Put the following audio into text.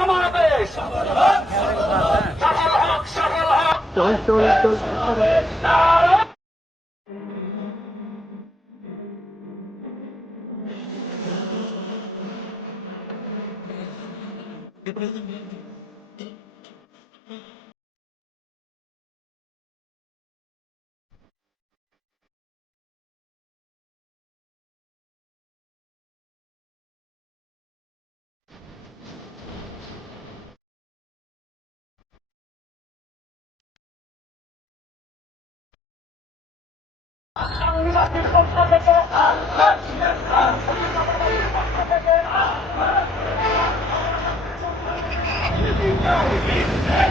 সমাবেশ সফল হোক সফল হোক চল চল চল সংবিধানের পক্ষ Yeah.